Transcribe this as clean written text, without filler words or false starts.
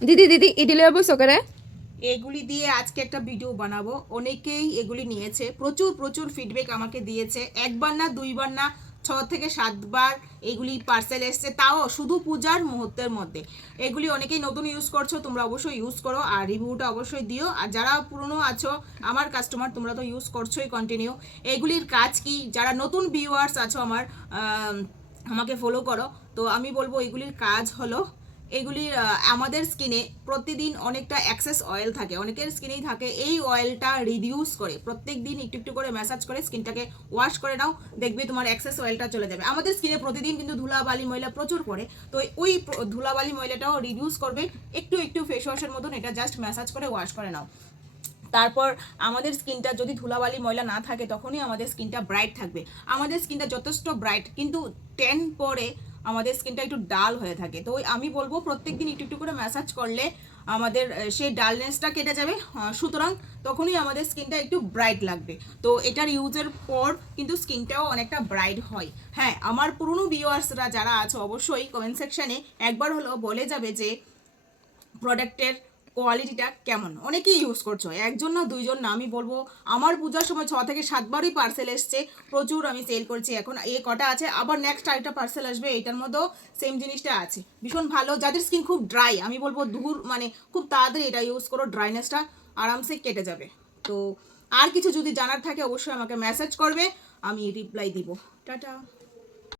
দিদি দিদি ইডলি বসো করে এগুলি দিয়ে আজকে একটা ভিডিও বানাবো। অনেকেই এগুলি নিয়েছে, প্রচুর প্রচুর ফিডব্যাক আমাকে দিয়েছে। একবার না দুইবার না, 6 থেকে 7বার এগুলি পার্সেল এসছে, তাও শুধু পূজার মুহূর্তের মধ্যে। এগুলি অনেকেই নতুন ইউজ করছো, তোমরা অবশ্যই ইউজ করো আর রিভিউটা অবশ্যই দিও। আর যারা পুরনো আছো আমার কাস্টমার, তোমরা তো ইউজ করছোই কন্টিনিউ। এগুলির কাজ কি, যারা নতুন ভিউয়ার্স আছো আমার, আমাকে ফলো করো, তো আমি বলবো এগুলির কাজ হলো, এগুলির আমাদের স্কিনে প্রতিদিন অনেকটা এক্সেস অয়েল থাকে, অনেকের স্কিনেই থাকে। এই অয়েলটা রিডিউস করে প্রত্যেক দিন একটু একটু করে ম্যাসাজ করে স্কিনটাকে ওয়াশ করে নাও, দেখবে তোমার এক্সেস অয়েলটা চলে যাবে। আমাদের স্কিনে প্রতিদিন কিন্তু ধুলাবালি ময়লা প্রচুর পড়ে, তো ওই ধুলাবালি ময়লাটাও রিডিউস করবে। একটু একটু ফেস ওয়াশের মতন এটা জাস্ট ম্যাসাজ করে ওয়াশ করে নাও। তারপর আমাদের স্কিনটা যদি ধুলাবালি ময়লা না থাকে তখনই আমাদের স্কিনটা ব্রাইট থাকবে। আমাদের স্কিনটা যথেষ্ট ব্রাইট, কিন্তু টেন পরে আমাদের স্কিনটা একটু ডাল হয়ে থাকে। তো আমি বলবো প্রত্যেকদিন একটু একটু করে ম্যাসাজ করলে আমাদের সেই ডালনেসটা কেটে যাবে। সুতরাং তখনই আমাদের স্কিনটা একটু ব্রাইট লাগবে। তো এটার ইউজের পর কিন্তু স্কিনটাও অনেকটা ব্রাইট হয়। হ্যাঁ, আমার পুরনো ভিউয়ার্সরা যারা আছে অবশ্যই কমেন্ট সেকশানে একবার হলো বলে যাবে যে প্রোডাক্টের কোয়ালিটিটা কেমন। অনেকেই ইউজ করছো, একজন না দুইজন না, আমি বলবো আমার পূজার সময় 6 থেকে 7বারই পার্সেল এসছে, প্রচুর আমি সেল করছি। এখন এ কটা আছে, আবার নেক্সট আরেকটা পার্সেল আসবে, এটার মধ্যেও সেম জিনিসটা আছে। ভীষণ ভালো। যাদের স্কিন খুব ড্রাই, আমি বলবো মানে খুব তাড়াতাড়ি এটা ইউজ করো, ড্রাইনেসটা আরামসে কেটে যাবে। তো আর কিছু যদি জানার থাকে অবশ্যই আমাকে মেসেজ করবে, আমি রিপ্লাই দিব। টাটা।